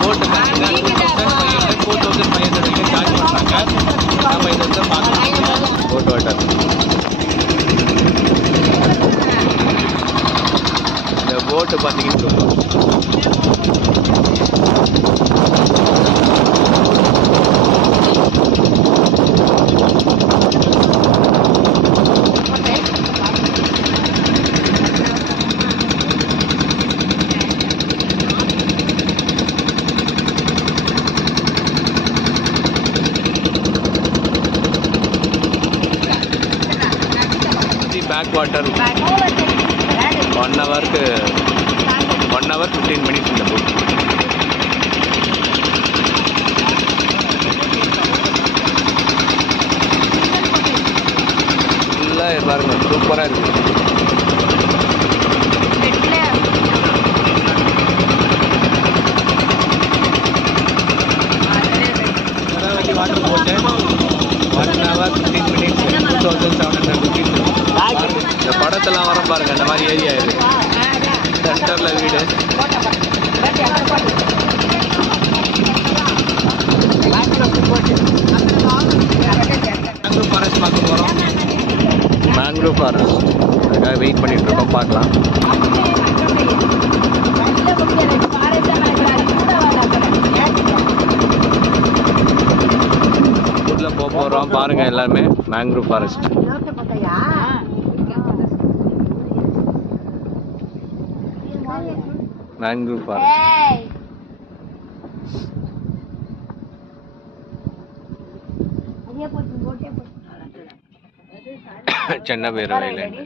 போட்டு four thousand five hundred charge பண்ணுறாங்க நம்ம இதை வந்து பார்க்கலாம் வாட்டர் இந்த போட்டு பார்த்தீங்கன்னா பேக் வாட்டர் ஒன் ஹவருக்கு ஒன் ஹவர் ஃபிஃப்டீன் மினிட்ஸ் இந்த புக் ஃபுல்லாக பாருங்க சூப்பராக இருக்குது வாட்டர் போட்டேன் one hour fifteen minutes two thousand seven இந்த படத்தெல்லாம் வர பாருங்க அந்த மாதிரி ஏரியா இது. சென்டரில் வீடு. மேங்க்ரூவ் ஃபாரஸ்ட் பார்க்க போகிறோம் மேங்க்ரூவ் ஃபாரஸ்ட் அதுக்காக வெயிட் பண்ணிட்டு இருக்கோம் பார்க்கலாம். போக போகிறோம் பாருங்க எல்லாமே mangrove forest mangrove forest Chennai பேர் வயலேண்ட்